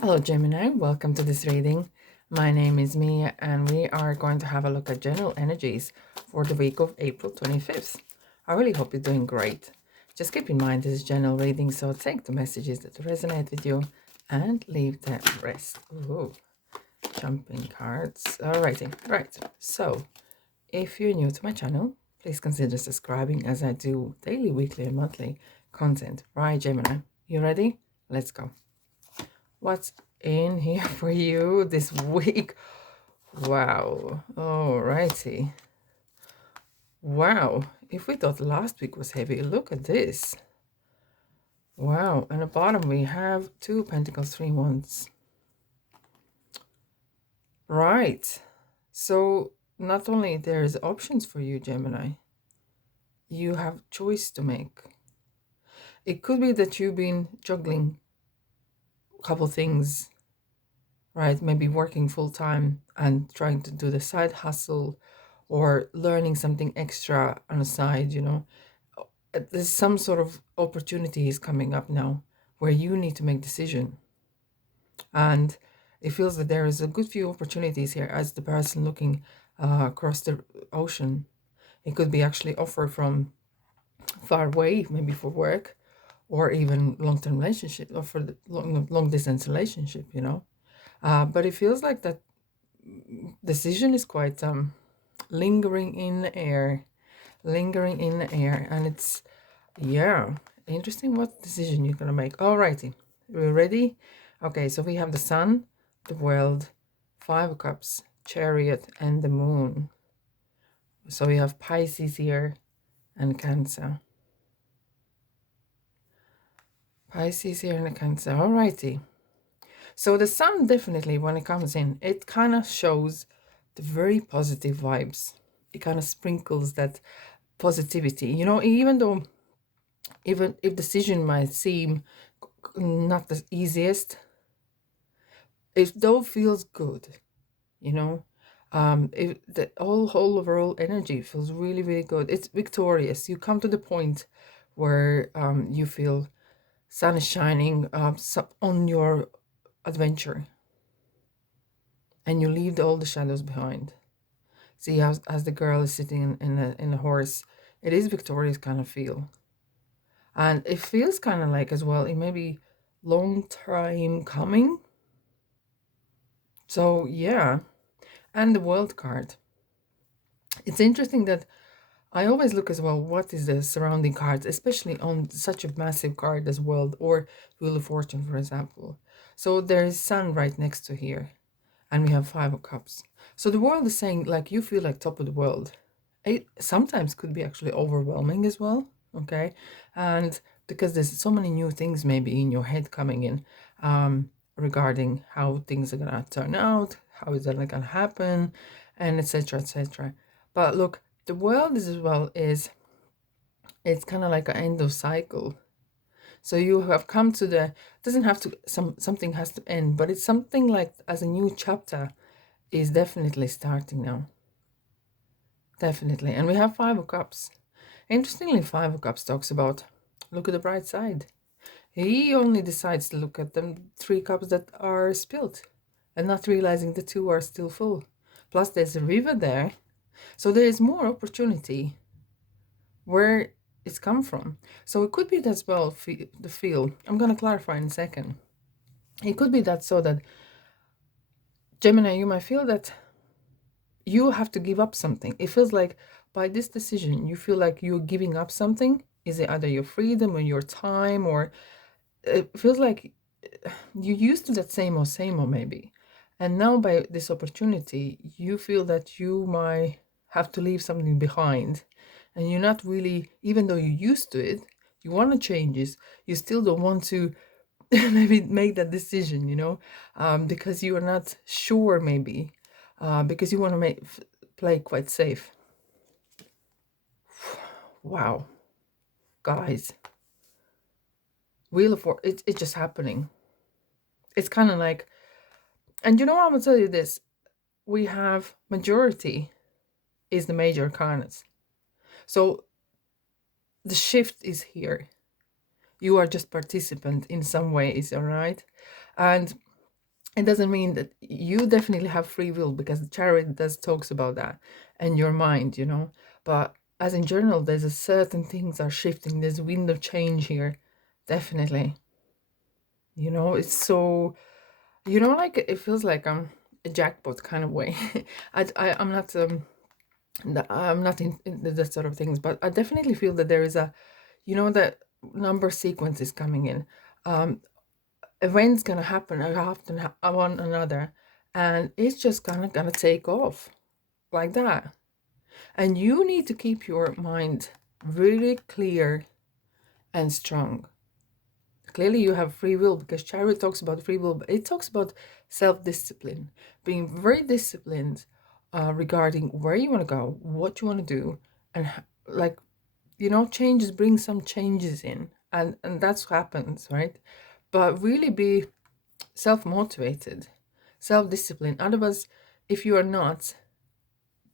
Hello, Gemini. Welcome to this reading. My name is Mia, and we are going to have a look at general energies for the week of April 25th. I really hope you're doing great. Just keep in mind this is general reading, so take the messages that resonate with you and leave the rest. Ooh, jumping cards. Alrighty, right. So, if you're new to my channel, please consider subscribing as I do daily, weekly, and monthly content. Right, Gemini? You ready? Let's go. What's in here for you this week? Wow. Alrighty. Wow. If we thought last week was heavy, look at this. Wow. And at the bottom we have 2 Pentacles, 3 Wands. Right. So not only there's options for you, Gemini, you have choice to make. It could be that you've been juggling a couple things, right? Maybe working full time and trying to do the side hustle or learning something extra on the side, There's some sort of opportunity is coming up now where you need to make decision. And it feels that there is a good few opportunities here as the person looking across the ocean. It could be actually offer from far away, maybe for work or even long-term relationship or for the long distance relationship, But it feels like that decision is quite lingering in the air, and it's interesting what decision you're gonna make. Alrighty, we're ready. Okay, so we have the Sun, the World, 5 of Cups, Chariot, and the Moon. So we have Pisces here and Cancer. Pisces here and Cancer. Alrighty. So the Sun definitely, when it comes in, it kind of shows the very positive vibes. It kind of sprinkles that positivity, even if decision might seem not the easiest, it though feels good, if the whole overall energy feels really, really good. It's victorious. You come to the point where you feel sun is shining on your adventure, and you leave all the shadows behind. See how as the girl is sitting in a horse, it is victorious kind of feel. And it feels kind of like as well, it may be long time coming. So yeah, and the World card. It's interesting that I always look as well, what is the surrounding cards, especially on such a massive card as World or Wheel of Fortune, for example. So there is Sun right next to here, and we have 5 of Cups. So the World is saying like you feel like top of the world. It sometimes could be actually overwhelming as well, okay? And because there's so many new things maybe in your head coming in regarding how things are gonna turn out, how is that gonna happen, and etc. etc. But look, the world is as well is it's kind of like an end of cycle. So you have come to the doesn't have to something has to end, but it's something like as a new chapter is definitely starting now. Definitely. And we have 5 of Cups. Interestingly, 5 of Cups talks about look at the bright side. He only decides to look at them 3 cups that are spilled and not realizing the 2 are still full. Plus, there's a river there. So there is more opportunity where it's come from. So it could be that as well, the feel. I'm going to clarify in a second. It could be that so that Gemini, you might feel that you have to give up something. It feels like by this decision, you feel like you're giving up something. Is it either your freedom or your time, or it feels like you used to that same or maybe. And now by this opportunity, you feel that you might have to leave something behind. And you're not really, even though you're used to it, you want to change this, you still don't want to maybe make that decision, because you are not sure maybe, because you want to play quite safe. Wow, guys, Wheel of Fortune, it's just happening. It's kind of like, and I'm gonna tell you this: we have majority is the major arcanas, so the shift is here. You are just participant in some ways, all right, and It doesn't mean that you definitely have free will, because the chariot does talks about that and your mind, but as in general, there's a certain things are shifting, there's a wind of change here, definitely. It's so, like it feels like a jackpot kind of way. I'm not I'm not in that sort of things, but I definitely feel that there is a, that number sequence is coming in. um Events gonna happen often one another, and it's just gonna take off like that. And you need to keep your mind really clear and strong. Clearly you have free will, because Chariot talks about free will, but it talks about self-discipline, being very disciplined regarding where you want to go, what you want to do, and like, changes, bring some changes in, and that's what happens, right? But really be self-motivated, self-disciplined. Otherwise, if you are not,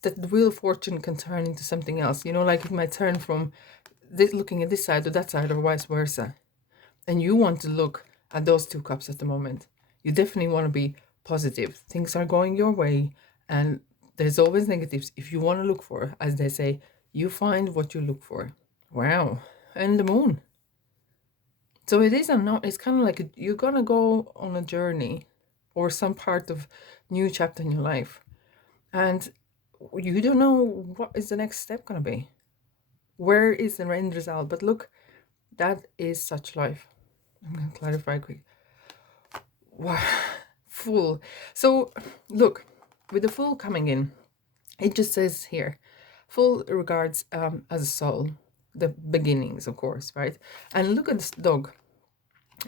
that wheel of fortune can turn into something else. Like it might turn from this, looking at this side, to that side, or vice versa. And you want to look at those two cups at the moment. You definitely want to be positive. Things are going your way, and there's always negatives. If you want to look for, as they say, you find what you look for. Wow. And the moon. So it is a no, it's kind of like you're gonna go on a journey or some part of new chapter in your life, and you don't know what is the next step gonna be. Where is the end result? But look, that is such life. I'm gonna clarify quick. Wow, full. So look, with the full coming in, it just says here, full regards as a soul, the beginnings, of course, right? And look at this dog.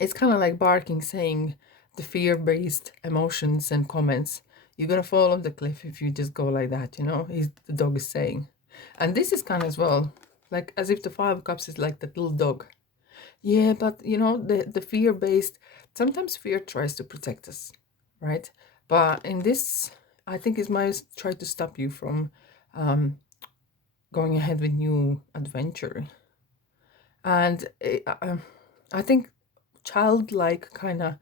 It's kind of like barking, saying the fear-based emotions and comments. You're gonna fall off the cliff if you just go like that, the dog is saying. And this is kind of as well, like as if the Five of Cups is like that little dog. Yeah, but the fear-based, sometimes fear tries to protect us, right? But in this, I think it might try to stop you from going ahead with new adventure. And I think childlike kind of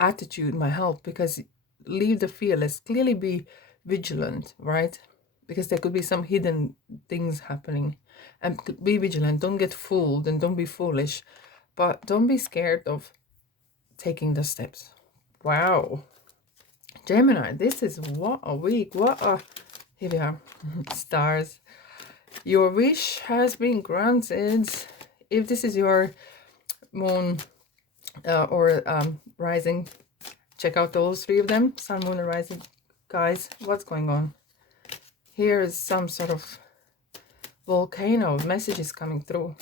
attitude might help, because leave the fearless, clearly be vigilant, right? Because there could be some hidden things happening, and be vigilant. Don't get fooled and don't be foolish, but don't be scared of taking the steps. Wow. Gemini, this is what a week. Here we are. Stars. Your wish has been granted. If this is your moon or rising, check out those three of them, sun, moon, and rising. Guys, what's going on? Here is some sort of volcano messages coming through.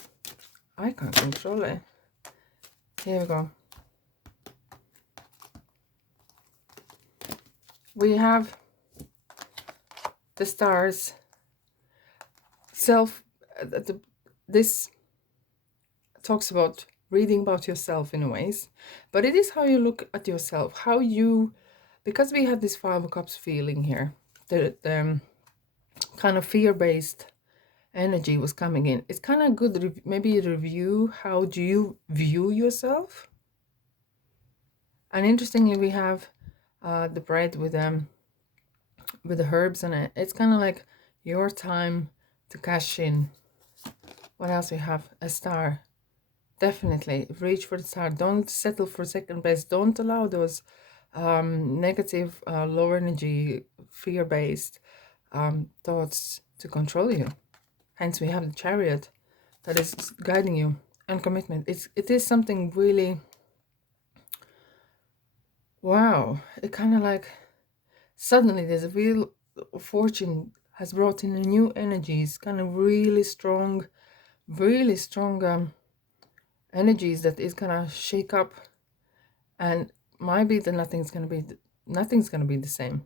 I can't control it. Here we go. We have the stars. This talks about reading about yourself in ways, but it is how you look at yourself, because we have this Five of Cups feeling here, the kind of fear-based energy was coming in. It's kind of good, maybe review, how do you view yourself? And interestingly, we have the bread with the herbs in it. It's kind of like your time to cash in. What else we have? A star. Definitely reach for the star. Don't settle for second best. Don't allow those negative, low energy, fear-based thoughts to control you. Hence, we have the chariot that is guiding you, and commitment. It is something really, wow. It kind of like suddenly there's a real fortune has brought in a new energies, kind of really strong energies that is gonna shake up, and might be that nothing's gonna be the same.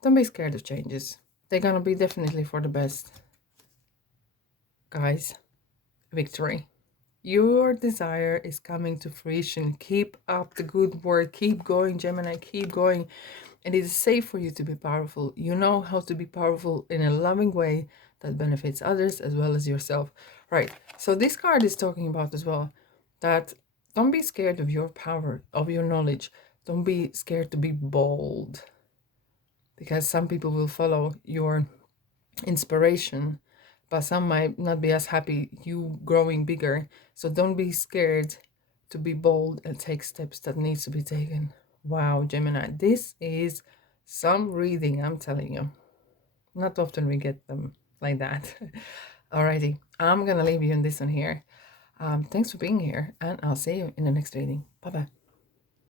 Don't be scared of changes. They're gonna be definitely for the best, guys. Victory. Your desire is coming to fruition. Keep up the good work. Keep going, Gemini. Keep going. And it is safe for you to be powerful. You know how to be powerful in a loving way that benefits others as well as yourself. Right. So this card is talking about as well that Don't be scared of your power, of your knowledge. Don't be scared to be bold, because some people will follow your inspiration, but some might not be as happy you growing bigger. So don't be scared to be bold and take steps that needs to be taken. Wow, Gemini, this is some reading, I'm telling you. Not often we get them like that. Alrighty, I'm gonna leave you in this one here. Thanks for being here, and I'll see you in the next reading. Bye bye.